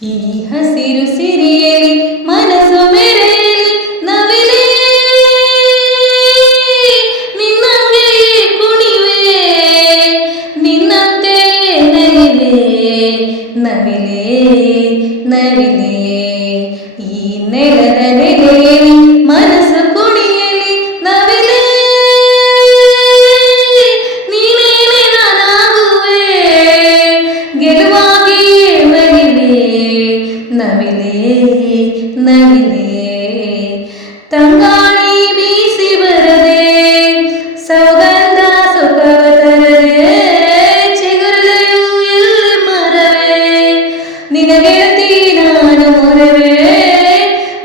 ಈ ಹಸಿರು ಸಿರಿಯಲಿ ಮನಸ್ಸು ಮೆರೆಯಲಿ ನವಿಲೇ ನಿನ್ನಂಗೆ ಕುಣಿವೆ ನಿನ್ನಂತೆ ನಲಿವೆ ನವಿಲೇ ನವಿಲೇ ಈ ನೆಲದ ನೆಲೆಯಲಿ ಮನಸ್ಸು ಕುಣಿಯಲಿ ನವಿಲೇ ನೀನೇನೆ ನಾನಾಗುವೆ ಗೆಲುವಾಗಿ ನವಿಲೇ ನವಿಲೇ ತಂಗಾಳಿ ಬೀಸಿ ಬರದೆ ಸೌಗಂಧ ಸುಖವ ತರದೆ ಚಿಗುರಲೆಯು ಎಲ್ಲಿ ಮರವೇ ನಿನಗೆಳತಿ ನಾನು ಮೊರವೇ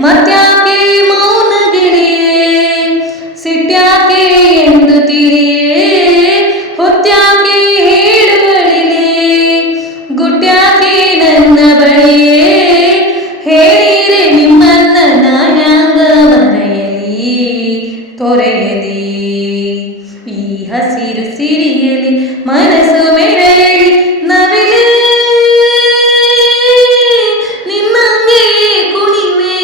ಮತ್ಯಾಕೆ ಮೌನ ಗಿಳಿಯೇ ಸಿಟ್ಯಾಕೆ ಎಂದು ತಿಳಿಯೇ ಹೊತ್ಯಾಕೆ ಹೇಳುವಳಿಲೆ ಗುಟ್ಯಾಕೆ ನನ್ನ ಬಳಿಯೇ ಹೇಳಿರೆ ನಿಮ್ಮನ್ನ ನಾಯಾಂಗ ಮರೆಯಲಿ ತೊರೆಯಲಿ ಈ ಹಸಿರು ಸಿರಿಯಲಿ ಮನಸ್ಸು ಮೆರೆಯಲಿ ನವಿಲೇ ನಿನ್ನಂಗೆ ಕುಣಿವೆ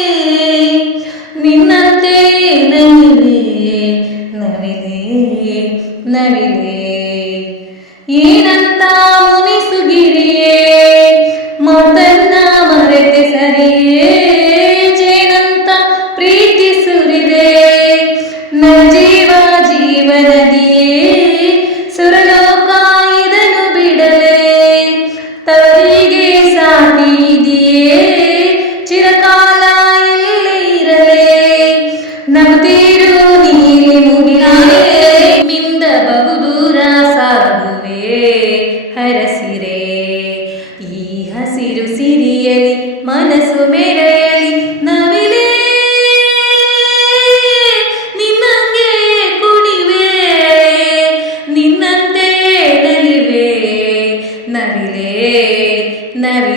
ನಿನ್ನಂತೆ ನಲಿವೆ ನವಿಲೇ ನವಿಲೇ ಏನಂತ ಮುನಿಸುಗಿರಿಯೇ ಮಾತನ್ನ ಮರೆತೆ ಸರಿಯೇ ಜೇನಂತ ಪ್ರೀತಿ ಸುರಿದೆ ನಜೀವ ಜೀವನದಿಯೇ ಸುರಲೋಕ ಇದನ್ನು ಬಿಡಲೆ ತವರಿಗೆ ಸಾಟಿ ಇದೆಯೇ ಚಿರಕಾಲ ಇಲ್ಲೇ ಇರಲೆ ನಗುತ್ತೀರು ನೀಲಿ ಮುಗಿಲೇ ಮಿಂದ ಬಹುದೂರ ಸಾಗುವೆ ಹರಸಿರೆ ಈ ಹಸಿರು ಸಿರಿಯಲಿ ಮನಸ್ಸು ಮೆರೆಯಲಿ ನವಿಲೇ ನಿನ್ನಂಗೆ ಕುಣಿವೆ ನಿನ್ನಂತೆ ನಲಿವೆ ನವಿಲೇ ನವಿಲೇ